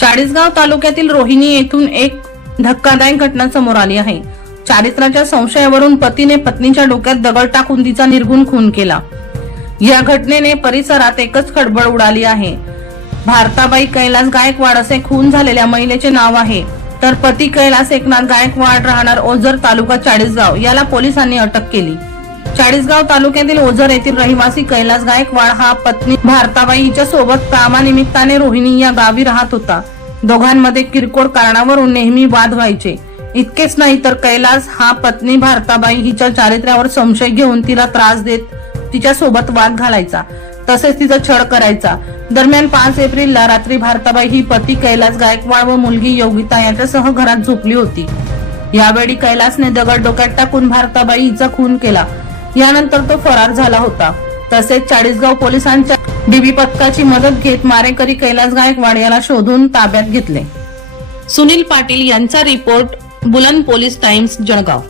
चाळीसगाव तालुक्यातील रोहिणी येथून एक धक्कादायक घटना समोर आली आहे. चारित्र्याच्या संशयावरून पतीने पत्नीच्या डोक्यात दगड टाकून तिचा निर्गुण खून केला. या घटनेने परिसरात एकच खडबड उडाली आहे. भारताबाई कैलास गायकवाड असे खून झालेल्या महिलेचे नाव आहे. तर पती कैलास एकनाथ गायकवाड राहणार ओझर तालुका चाळीसगाव याला पोलिसांनी अटक केली. चाळीसगाव तालुक्यातील ओझर येथील रहिवासी कैलास गायकवाड हा पत्नी भारताबाई हिच्या सोबत कामानिमित्ताने रोहिणी या गावी राहत होता. दोघांमध्ये किरकोळ कारणावरून नेहमी वाद व्हायचे. इतकेच नाही तर कैलास हा पत्नी भारताबाई हिच्या चारित्र्यावर संशय घेऊन तिला त्रास देत तिच्या सोबत वाद घालायचा. तसेच तिचा छळ करायचा. दरम्यान पाच एप्रिलला रात्री भारताबाई ही पती कैलास गायकवाड व मुलगी योगिता यांच्यासह घरात झोपली होती. यावेळी कैलासने दगड डोक्यात टाकून भारताबाई हिचा खून केला. यानंतर तो फरार झाला होता. तसेच चाळीसगाव पोलिसांच्या डीबी पथकाची मदत घेत मारेकरी कैलास गायकवाड याला शोधून ताब्यात घेतले. सुनील पाटील यांचा रिपोर्ट बुलंद पोलीस टाइम्स जळगाव.